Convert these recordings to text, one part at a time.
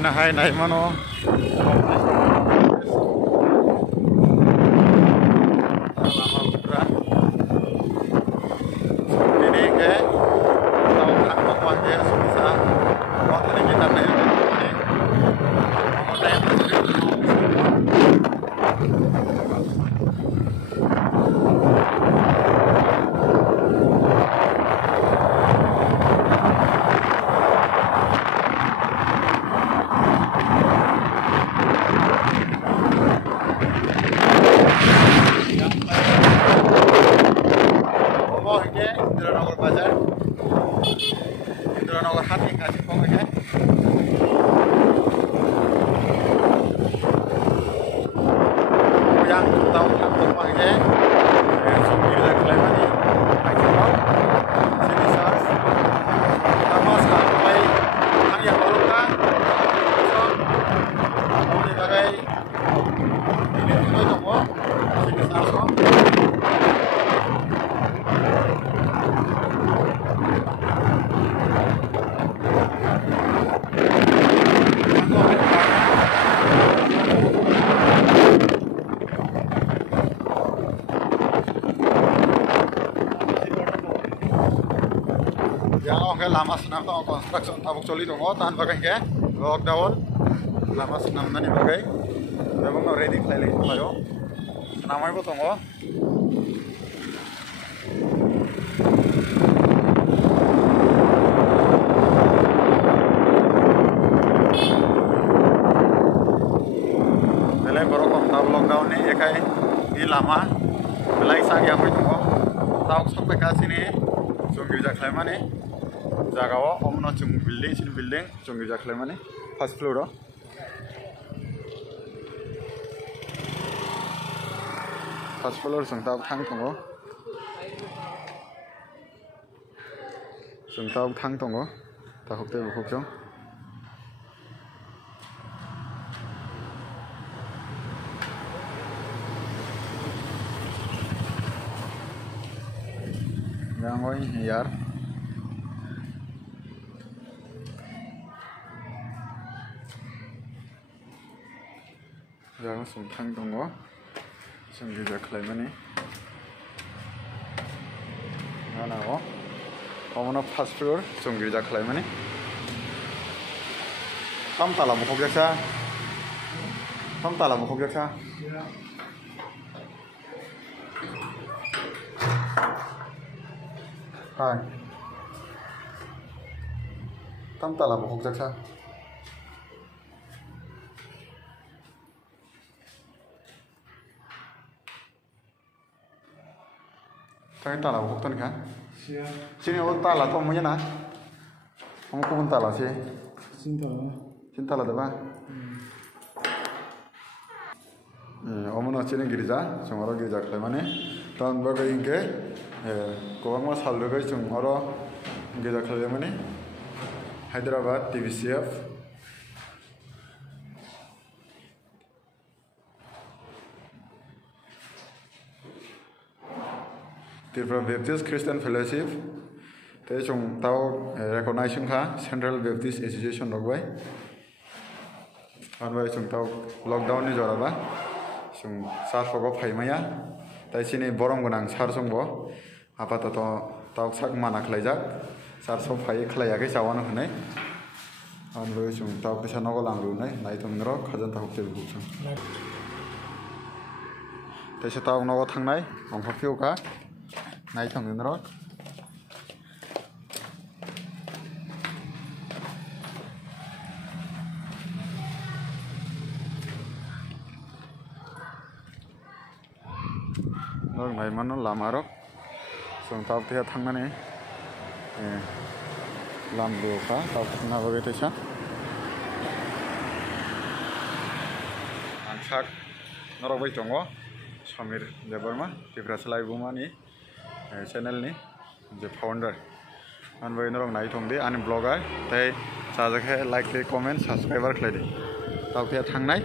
Mana hai naik mano. Lama putra. Ini ke tahu hak bapak ke susah. Waktu ini kita naik ini. Indranagar Bazar, Indranagar Hati kasih pokoknya. Yang tahu tak pokoknya, sumber dari Kalimantan, Aceh, sini sas, sama sampai hang yang baru kan, mau dipakai ini juga toko, sini sas. Yang lama senam tau construction tabuk coli dong, tahan bagai ke lockdown lama senam nani bagai, memang no ready kali lagi mayo, senamai bu tunggu. Belai baru kom tab lockdown ni, ekai di lama, belai sagi apa tunggu, tabuk sampai kasih ni, sungguh jaklai mana? Jagawa, omno cung building, cung jaklai mana? First floor ro. First floor sungtab thang tongo. Sungtab thang tongo. Tak hukte bukuk jong. Yang oi yar. Jangan sumpang tunggu, sungguh jaklai mana? Mana oh? Kamu first floor, sungguh jaklai mana? Tam tala mukok jaksa, tam tala mukok jaksa. Hai, tam tala mukok jaksa. Tapi tala bukan kan? Sini orang tala kau punya na? Kamu pun tala sih? Cinta lah dah. Omno sini gereja, cuma gereja kelai mana? Tahun bagai ingke, kau mas hal bagai cuma gereja kelai mana? Hyderabad TVCF. Tripura Baptist Christian Fellowship, te chung tau recognition ka Central Baptist Association logbai. Anway chung tau lockdown ni jora ba, chung sar fogo phai maya. Tai sini borong gunang sar chung bo, apa to tau sak mana khlaijak, sar so phai khlaiya ke sawana hunai. Anway chung tau kesa nogo langru nai, nai tum nro khajan tau te bu chung. Te se tau nogo thang nai, ong phakhiu ka. Naik tanggung nero. Orang naik mana lama rok. Sungtab tiada tangga ni. Lam lupa, tau tangga begitu sah. Angsak nero bayi jongo. Samir Debarma, Tripura Selai Buma ni. Channel ni, je founder. An bayi orang naik tong deh, an blogger. Tapi sahaja ke like, comment, subscriber kelai deh. Tahu dia thang naik.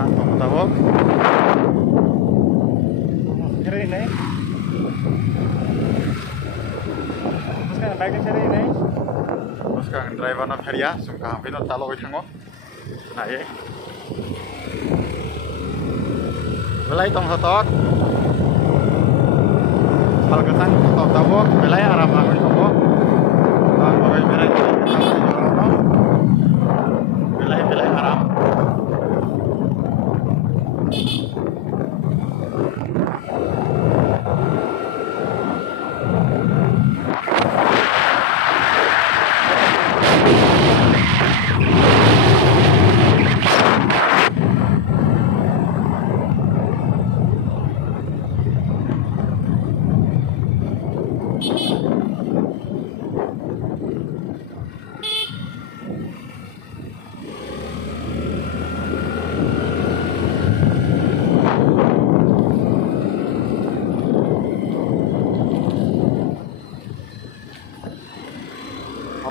Thang tong tahu. Sekarang driver na feria, sungka hampir na talo itanggo, naik. Belai tong sotok, hal kesang sotok tabok, belai Arab aku tonggo, bagai belai belai Arab.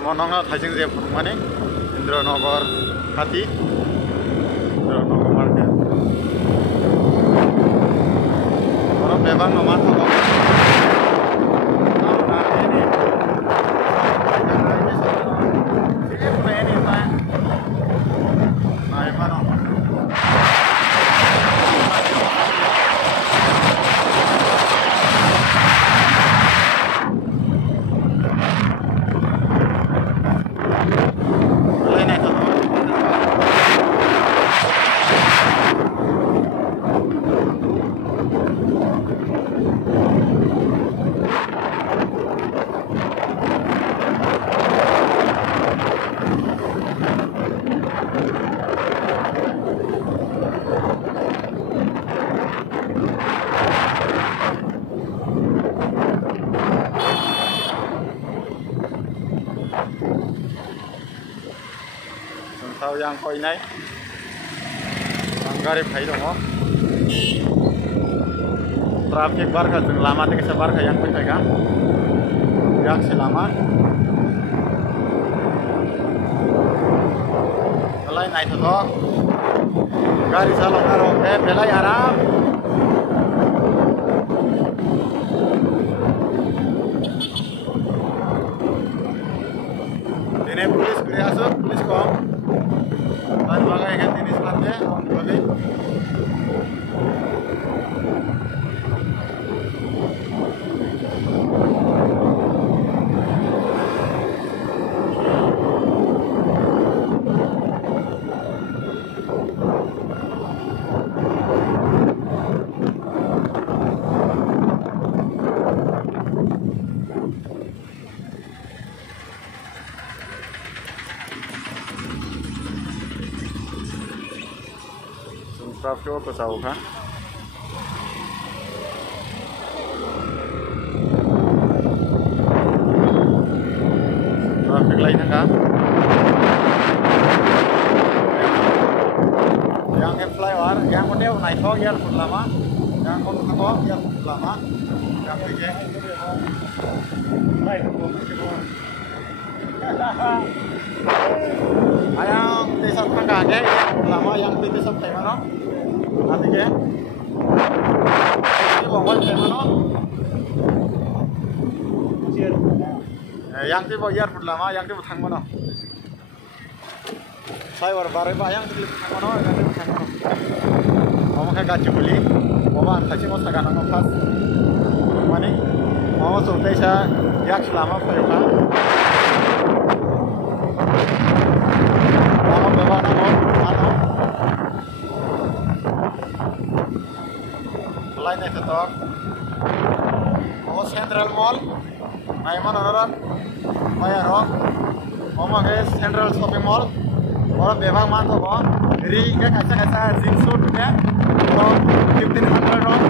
Nongol Thajing Zep Rumani, Indranogor Hati, Indranogor Market. Orang bebas nomad apa? Tahu yang kau ini, anggaran bayi dong. Traffic bar kan, lama nih kesebar kayak yang kau kan, yang selama. Belai naik tuh, garis salon arok, belai Arab. Ini polis berasal, polis kok. Dan bagai kan ini selanjutnya, bagai traffic ko tahu kan? Traffic lain enggak? Yang flyover, yang model naik kok ya lama, yang kon kok ya lama, yang tiga. Ayang desa tangga ke lama yang tiga sampai mana? Nanti ke? Ini bawah sampai mana? Yang tiga bayar lama, yang tiga thang mana? Saya baru yang tiga thang mana? Yang tiga thang mana? Mama kayak gaji beli, mama kasih mau sekarang nafas, mana? Mama suruh desa yang selama perjalanan. Mama bawa nama mana? Selain itu toh, Mama Central Mall, Naiman orang, bayar roh, Mama ke Central Shopping Mall, orang bebas mana toh, jadi kayak kaca jeans suit ya, toh 1500 roh,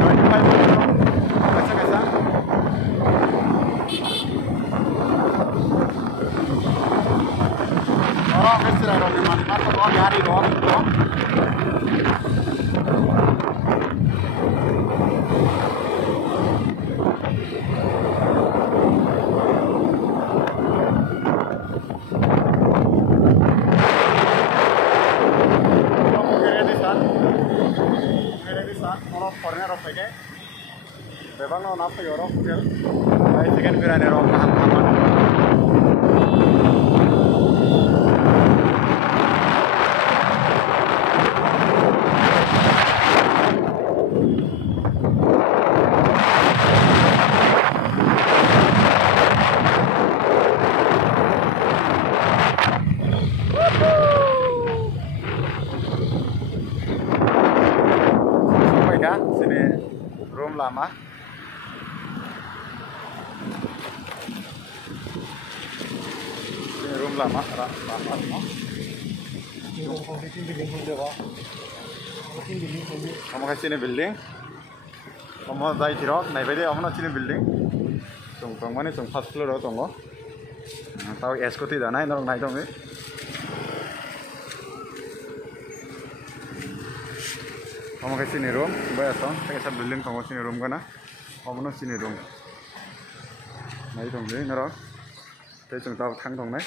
25 roh, kaca. Orang kecil orang yang mana toh hari roh. bebang no napa yoro hotel. Ay second birane ro haman. Sini room lama. Sini room lama, lama no. Kamu kasih ini building. Kamu dari tirok, naik beda kamu nak sini building. Tunggu mana tunggu first floor tunggu. Tahu escort tidak naik, orang naik dong ni. Kamu ke sini room, bayar tahun, saya kasih building kamu sini room kan? Kamu nak sini room, naik dong ni, nara, saya cuma tahu thang dong ni.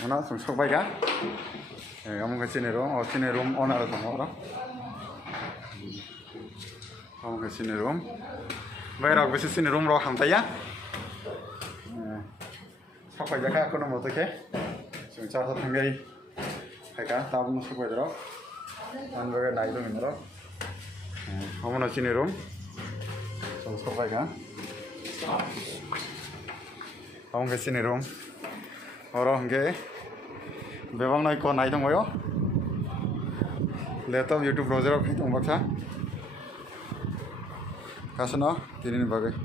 Mana, cuma sok baik kan? Kamu ke sini room owner tu orang. Kamu ke sini room. Bayar aku sini room roh hamta ya. Sampai jaga aku nomor tu ke. Cuma cara tanggai. Hai kan, tahu musuh bayar roh. Anbaga naik tu ni roh. Kamu nak sini room. Cuma sampai kan. Kamu ke sini room. Orang ke. Bebang naik kau naik tu moyo. Laptop YouTube browser aku tu baksa. Kasih no, kini ni bagai.